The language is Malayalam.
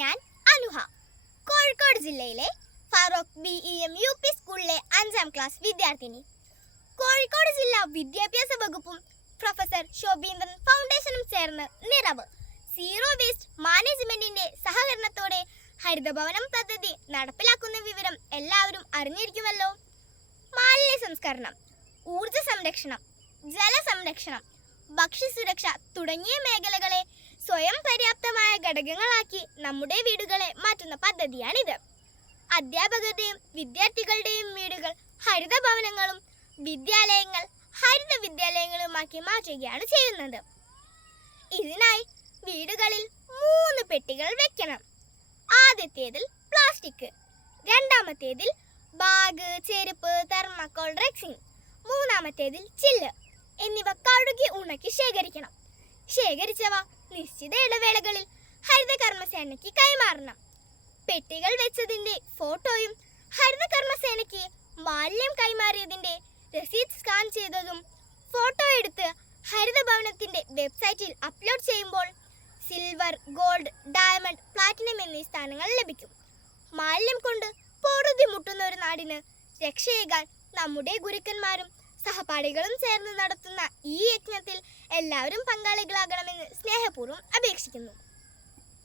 ഞാൻ അനുഹ, കോഴിക്കോട് ജില്ലയിലെ ഫാറൂഖ് BEM UP സ്കൂളിലെ 5ാം ക്ലാസ് വിദ്യാർത്ഥിനി. കോഴിക്കോട് ജില്ലാ വിദ്യാഭ്യാസ വകുപ്പും പ്രൊഫസർ ശോഭീന്ദ്രൻ ഫൗണ്ടേഷനും ചേർന്ന് നിറവ് സീറോ വേസ്റ്റ് മാനേജ്മെന്റിന്റെ സഹകരണത്തോടെ ഹരിതഭവനം പദ്ധതി നടപ്പിലാക്കുന്ന വിവരം എല്ലാവരും അറിഞ്ഞിരിക്കുമല്ലോ. മാലിന്യ സംസ്കരണം, ഊർജ സംരക്ഷണം, ജലസംരക്ഷണം, ഭക്ഷ്യസുരക്ഷ തുടങ്ങിയ മേഖലകളെ സ്വയം പര്യാപ്തമായ ഘടകങ്ങളാക്കി നമ്മുടെ വീടുകളെ മാറ്റുന്ന പദ്ധതിയാണിത്. അധ്യാപകരുടെയും വിദ്യാർത്ഥികളുടെയും വീടുകൾ ഹരിതഭവനങ്ങളും വിദ്യാലയങ്ങൾ ഹരിത വിദ്യാലയങ്ങളുമാക്കി മാറ്റുകയാണ് ചെയ്യുന്നത്. ഇതിനായി വീടുകളിൽ 3 പെട്ടികൾ വെക്കണം. ആദ്യത്തേതിൽ പ്ലാസ്റ്റിക്, രണ്ടാമത്തേതിൽ ബാഗ്, ചെരുപ്പ്, തെർമോക്കോൾ, റെക്സിൻ, മൂന്നാമത്തേതിൽ ചില്ല് എന്നിവ കഴുകി ഉണക്കി ശേഖരിക്കണം. ശേഖരിച്ചവ നിശ്ചിത ഇടവേളകളിൽ ഹരിത കർമ്മസേനയ്ക്ക് കൈമാറണം. പെട്ടികൾ വെച്ചതിന്റെ ഫോട്ടോയും ഹരിത കർമ്മസേനയ്ക്ക് മാലിന്യം കൈമാറിയതിന്റെ രസീത് സ്കാൻ ചെയ്തതും ഫോട്ടോ എടുത്ത് ഹരിതഭവനത്തിന്റെ വെബ്സൈറ്റിൽ അപ്ലോഡ് ചെയ്യുമ്പോൾ സിൽവർ, ഗോൾഡ്, ഡയമണ്ട്, പ്ലാറ്റിനം എന്നീ സ്ഥാനങ്ങൾ ലഭിക്കും. മാലിന്യം കൊണ്ട് പൊറുതിമുട്ടുന്ന ഒരു നാടിന് രക്ഷയേകാൻ നമ്മുടെ ഗുരുക്കന്മാരും സഹപാഠികളും ചേർന്ന് നടത്തുന്ന ഈ യജ്ഞത്തിൽ എല്ലാവരും പങ്കാളികളാകണമെന്ന് സ്നേഹപൂർവ്വം അപേക്ഷിക്കുന്നു.